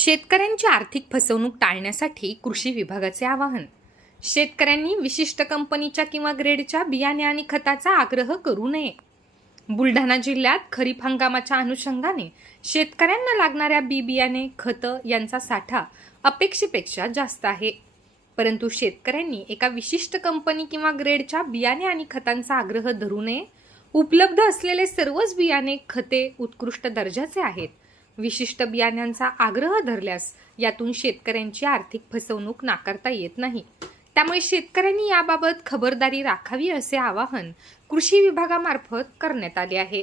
शेतकऱ्यांची आर्थिक फसवणूक टाळण्यासाठी कृषी विभागाचे आवाहन. शेतकऱ्यांनी विशिष्ट कंपनीच्या किंवा ग्रेडच्या बियाणे आणि खताचा आग्रह करू नये. बुलढाणा जिल्ह्यात खरीप हंगामाच्या अनुषंगाने शेतकऱ्यांना लागणाऱ्या बी बियाणे खतं यांचा साठा अपेक्षेपेक्षा जास्त आहे. परंतु शेतकऱ्यांनी एका विशिष्ट कंपनी किंवा ग्रेडच्या बियाणे आणि खतांचा आग्रह धरू नये. उपलब्ध असलेले सर्वच बियाणे खते उत्कृष्ट दर्जाचे आहेत. विशिष्ट बियाण्यांचा आग्रह धरल्यास यातून शेतकऱ्यांची आर्थिक फसवणूक नाकारता येत नाही. त्यामुळे शेतकऱ्यांनी याबाबत खबरदारी राखावी असे आवाहन कृषी विभागामार्फत करण्यात आले आहे.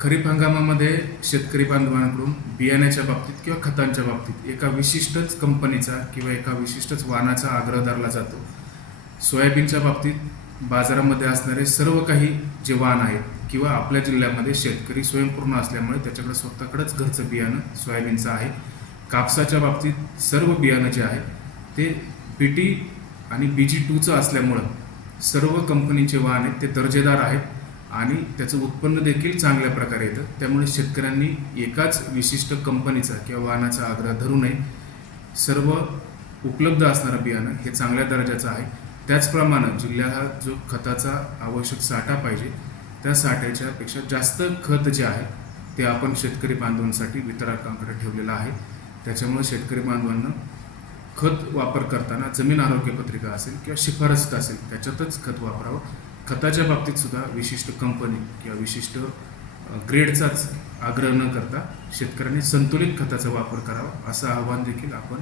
खरीप हंगामामध्ये शेतकरी बांधवांकडून बियाण्याच्या बाबतीत किंवा खतांच्या बाबतीत एका विशिष्टच कंपनीचा किंवा एका विशिष्टच वाहनाचा आग्रह धरला जातो. सोयाबीनच्या बाबतीत बाजारामध्ये असणारे सर्व काही जे वाहन आहेत किंवा आपल्या जिल्ह्यामध्ये शेतकरी स्वयंपूर्ण असल्यामुळे त्याच्याकडे स्वतःकडेच घरचं बियाणं सोयाबीनचं आहे. कापसाच्या बाबतीत सर्व बियाणं जे आहे ते बी टी आणि बी जी टूचं असल्यामुळं सर्व कंपनीचे वाहन आहेत ते दर्जेदार आहेत आणि त्याचं उत्पन्न देखील चांगल्या प्रकारे येतं. त्यामुळे शेतकऱ्यांनी एकाच विशिष्ट कंपनीचा किंवा वाहनाचा आग्रह धरू नये. सर्व उपलब्ध असणारं बियाणं हे चांगल्या दर्जाचं आहे. त्याचप्रमाणे जिल्ह्याला जो खताचा आवश्यक साठा पाहिजे त्या साठ्याच्या पेक्षा जास्त खत जे आहे ते आपण शेतकरी बांधवांसाठी वितरकांकडे ठेवलेलं आहे. त्याच्यामुळे शेतकरी बांधवांना खत वापर करताना जमीन आरोग्य पत्रिका असेल किंवा शिफारस असेल त्याच्यातच खत वापरावं. खताच्या बाबतीत सुद्धा विशिष्ट कंपनी किंवा विशिष्ट ग्रेडचाच आग्रह न करता शेतकऱ्यांनी संतुलित खताचा वापर करावा असं आवाहन देखील आपण